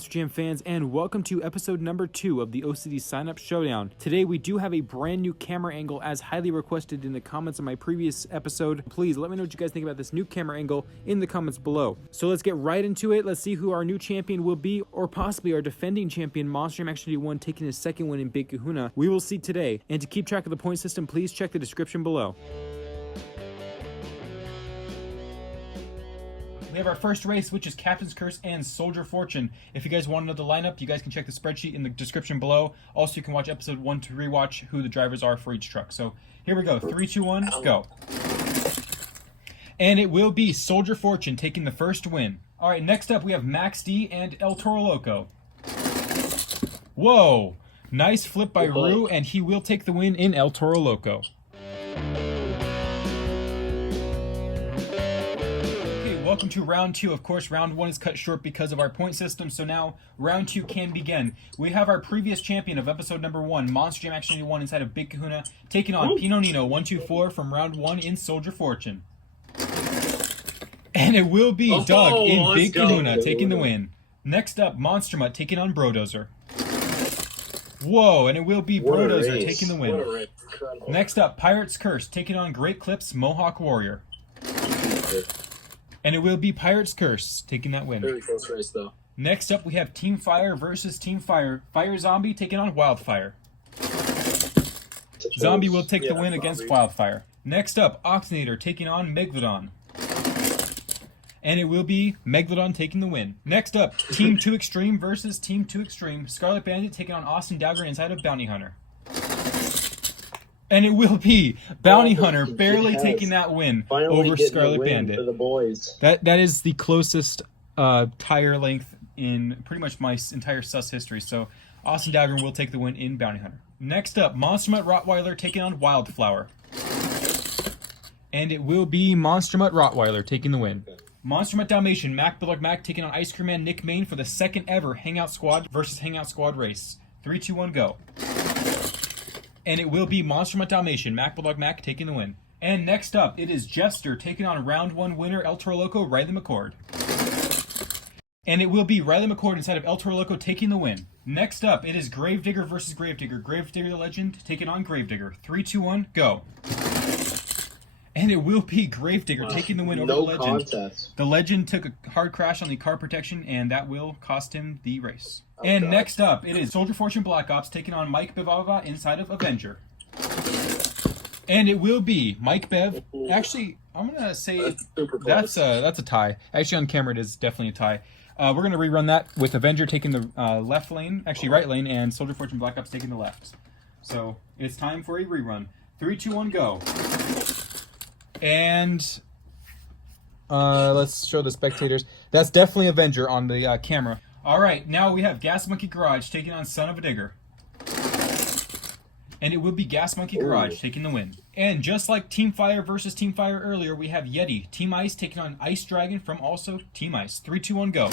Monster Jam fans, and welcome to episode number 2 of the OCD Sign Up Showdown. Today we do have a brand new camera angle as highly requested in the comments of my previous episode. Please let me know what you guys think about this new camera angle in the comments below. So let's get right into it. Let's see who our new champion will be, or possibly our defending champion, Monster Jam Action 81, taking his second win in Big Kahuna. We will see today. And to keep track of the point system, please check the description below. We have our first race, which is Captain's Curse and Soldier Fortune. If you guys want to know the lineup, you guys can check the spreadsheet in the description below. Also, you can watch episode 1 to rewatch who the drivers are for each truck. So here we go. 3, 2, 1, go. And it will be Soldier Fortune taking the first win. All right, next up we have Max D and El Toro Loco. Whoa, nice flip by Rue, and he will take the win in El Toro Loco. Welcome to round 2. Of course, round 1 is cut short because of our point system, so now round 2 can begin. We have our previous champion of episode number 1, Monster Jam Action 81 inside of Big Kahuna, taking on Pino Nino 124 from round 1 in Soldier Fortune. And it will be Doug in Big Kahuna taking the win. Next up, Monster Mutt taking on Brodozer. Whoa, and it will be Brodozer taking the win. Next up, Pirate's Curse taking on Great Clips Mohawk Warrior. And it will be Pirate's Curse taking that win. Very close race, though. Next up, we have Team Fire versus Team Fire. Fire Zombie taking on Wildfire. Zombie will take the win against Wildfire. Next up, Oct'S taking on Megalodon. And it will be Megalodon taking the win. Next up, Team 2 Extreme versus Team 2 Extreme. Scarlet Bandit taking on Austin Dagger inside of Bounty Hunter. And it will be Bounty Hunter barely taking that win over Scarlet Bandit. For the boys. That is the closest tire length in pretty much my entire sus history. So Austin Dagger will take the win in Bounty Hunter. Next up, Monster Mutt Rottweiler taking on Wildflower. And it will be Monster Mutt Rottweiler taking the win. Monster Mutt Dalmatian, Mac Bullock Mac taking on Ice Cream Man Nick Main for the second ever Hangout Squad versus Hangout Squad race. 3, 2, 1, go. And it will be Monster Mutt Dalmatian, Mac Bulldog Mac taking the win. And next up, it is Jester taking on round 1 winner El Toro Loco, Riley McCord. And it will be Riley McCord inside of El Toro Loco taking the win. Next up, it is Gravedigger versus Gravedigger. Gravedigger the Legend taking on Gravedigger. 3, 2, 1, go. And it will be Gravedigger taking the win over the Legend. Contest. The Legend took a hard crash on the car protection, and that will cost him the race. And next up, it is Soldier Fortune Black Ops taking on Mike Bevava inside of Avenger. And it will be Mike Bev. Actually, I'm gonna say that's a tie. Actually, on camera, it is definitely a tie. We're gonna rerun that with Avenger taking the left lane, actually right lane, and Soldier Fortune Black Ops taking the left. So it's time for a rerun. 3, 2, 1, go. And let's show the spectators. That's definitely Avenger on the camera. All right, now we have Gas Monkey Garage taking on Son of a Digger. And it will be Gas Monkey Garage taking the win. And just like Team Fire versus Team Fire earlier, we have Yeti, Team Ice taking on Ice Dragon from also Team Ice. 3, 2, 1, go.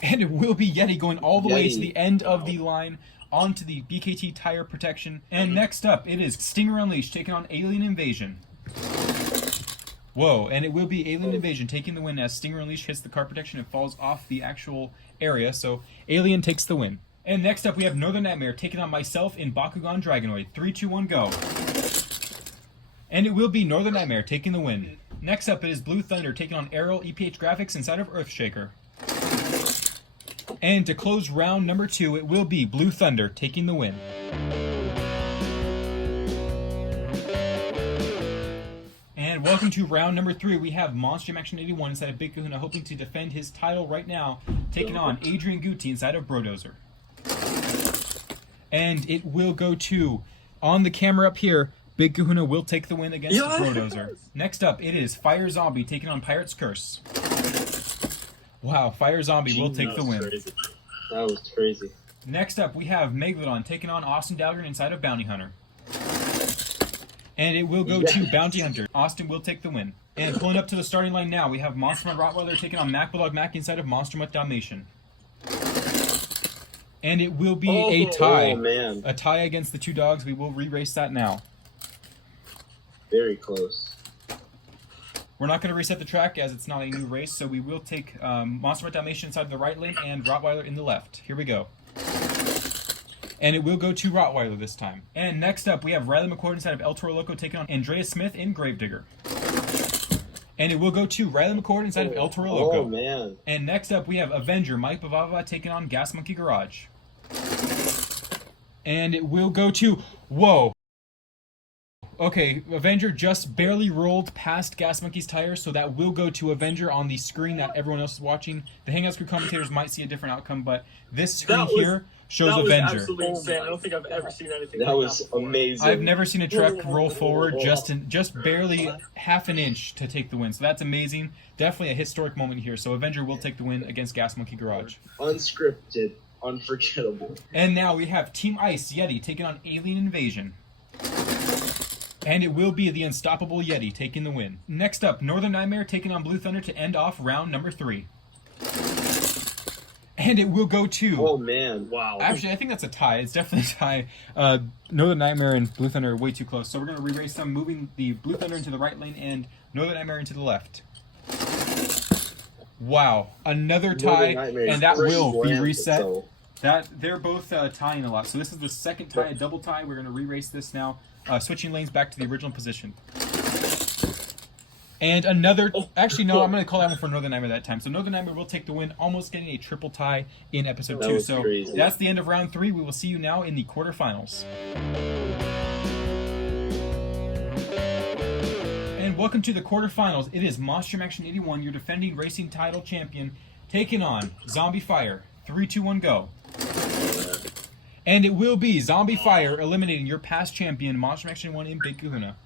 And it will be Yeti going all the way to the end of the line onto the BKT tire protection. And next up, it is Stinger Unleashed taking on Alien Invasion. Whoa, and it will be Alien Invasion taking the win as Stinger Unleashed hits the car protection and falls off the actual area, so Alien takes the win. And next up we have Northern Nightmare taking on myself in Bakugan Dragonoid. 3, 2, 1, go. And it will be Northern Nightmare taking the win. Next up it is Blue Thunder taking on Aerial EPH Graphics inside of Earthshaker. And to close round number 2, it will be Blue Thunder taking the win. And welcome to round number 3. We have Monster Jam Action 81 inside of Big Kahuna hoping to defend his title right now, taking on Adrian Guti inside of Brodozer. And it will go to, on the camera up here, Big Kahuna will take the win against Brodozer. Next up, it is Fire Zombie taking on Pirate's Curse. Wow, Fire Zombie will take the win. Crazy. That was crazy. Next up, we have Megalodon taking on Austin Dagger inside of Bounty Hunter. And it will go to Bounty Hunter. Austin will take the win. And pulling up to the starting line now, we have Monster Mutt Rottweiler taking on Mac Bulldog Mac inside of Monster Mutt Dalmatian. And it will be a tie. Oh, man. A tie against the two dogs. We will re-race that now. Very close. We're not going to reset the track as it's not a new race, so we will take Monster Dalmatian inside the right lane and Rottweiler in the left. Here we go. And it will go to Rottweiler this time. And next up, we have Riley McCord inside of El Toro Loco taking on Andreas Smith in Gravedigger. And it will go to Riley McCord inside of El Toro Loco. Oh, man. And next up, we have Avenger Mike Bavava taking on Gas Monkey Garage. And it will go to... Whoa. Okay, Avenger just barely rolled past Gas Monkey's tires, so that will go to Avenger on the screen that everyone else is watching. The Hangout Screw commentators might see a different outcome, but this screen here shows that was Avenger. Absolutely insane. I don't think I've ever seen anything That like was that before. amazing. I've never seen a truck roll forward just barely half an inch to take the win, so that's amazing. Definitely a historic moment here, so Avenger will take the win against Gas Monkey Garage. Unscripted. Unforgettable. And now we have Team Ice Yeti taking on Alien Invasion. And it will be the unstoppable Yeti taking the win. Next up, Northern Nightmare taking on Blue Thunder to end off round number 3. And it will go to... Oh, man. Wow. Actually, I think that's a tie. It's definitely a tie. Northern Nightmare and Blue Thunder are way too close. So we're going to re-race them, moving the Blue Thunder into the right lane and Northern Nightmare into the left. Wow. Another tie, and that will be reset. They're both tying a lot. So this is the second tie, a double tie. We're going to re-race this now, switching lanes back to the original position. And another... Actually, no, I'm going to call that one for Northern Nightmare that time. So Northern Nightmare will take the win, almost getting a triple tie in episode 2. So crazy. That's the end of round 3. We will see you now in the quarterfinals. And welcome to the quarterfinals. It is Monster Action 81, your defending racing title champion, taking on Zombie Fire. 3, 2, 1, go. And it will be Zombie Fire eliminating your past champion, Monster Action 1 in Big Kahuna.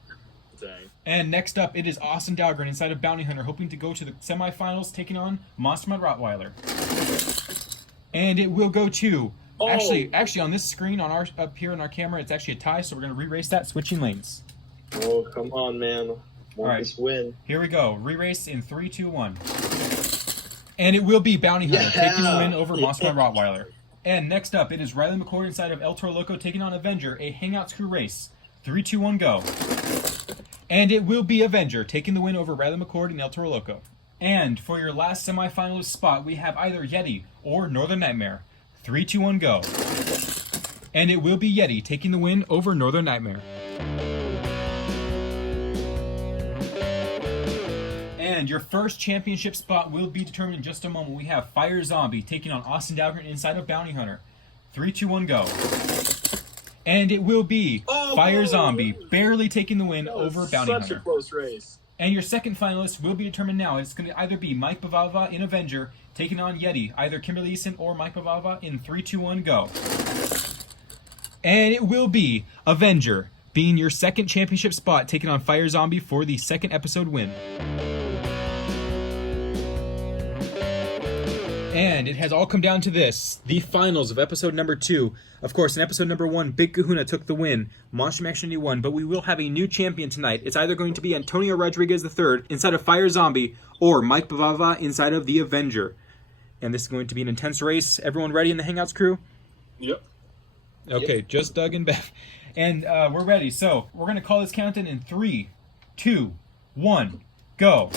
Dang. And next up, it is Austin Dahlgren inside of Bounty Hunter, hoping to go to the semifinals, taking on Monster Mud Rottweiler. And it will go to... Actually, on this screen, on our up here on our camera, it's actually a tie, so we're going to re-race that, switching lanes. Oh, come on, man. Want this win. Here we go. Re-race in 3, 2, 1. And it will be Bounty Hunter taking the win over Monster Mud Rottweiler. And next up, it is Riley McCord inside of El Toro Loco taking on Avenger, a Hangout Screw race. 3, 2, 1, go. And it will be Avenger taking the win over Riley McCord and El Toro Loco. And for your last semifinalist spot, we have either Yeti or Northern Nightmare. 3, 2, 1, go. And it will be Yeti taking the win over Northern Nightmare. And your first championship spot will be determined in just a moment. We have Fire Zombie taking on Austin Dahlgren inside of Bounty Hunter. 3, 2, 1, go. And it will be Fire Zombie barely taking the win over Bounty Hunter. Such a close race. And your second finalist will be determined now. It's going to either be Mike Bavava in Avenger taking on Yeti, either Kimberly Eason or Mike Bavava in 3, 2, 1, go. And it will be Avenger being your second championship spot, taking on Fire Zombie for the second episode win. And it has all come down to this, the finals of episode number 2. Of course, in episode number 1, Big Kahuna took the win, Monster Action 81, but we will have a new champion tonight. It's either going to be Antonio Rodriguez III inside of Fire Zombie or Mike Bavava inside of the Avenger. And this is going to be an intense race. Everyone ready in the Hangouts crew? Yep. Okay, just Doug and Bev. And we're ready. So we're going to call this countdown in 3, 2, 1, go.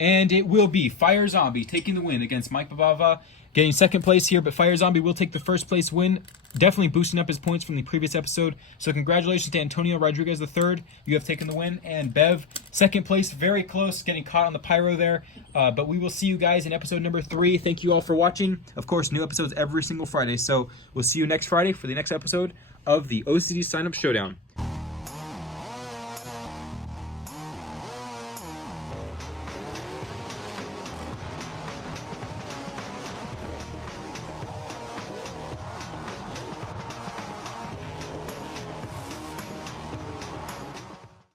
And it will be Fire Zombie taking the win against Mike Bavava, getting second place here, but Fire Zombie will take the first place win, definitely boosting up his points from the previous episode. So congratulations to Antonio Rodriguez III. You have taken the win. And Bev, second place, very close, getting caught on the pyro there. But we will see you guys in episode number 3. Thank you all for watching. Of course, new episodes every single Friday. So we'll see you next Friday for the next episode of the OCD Sign Up Showdown.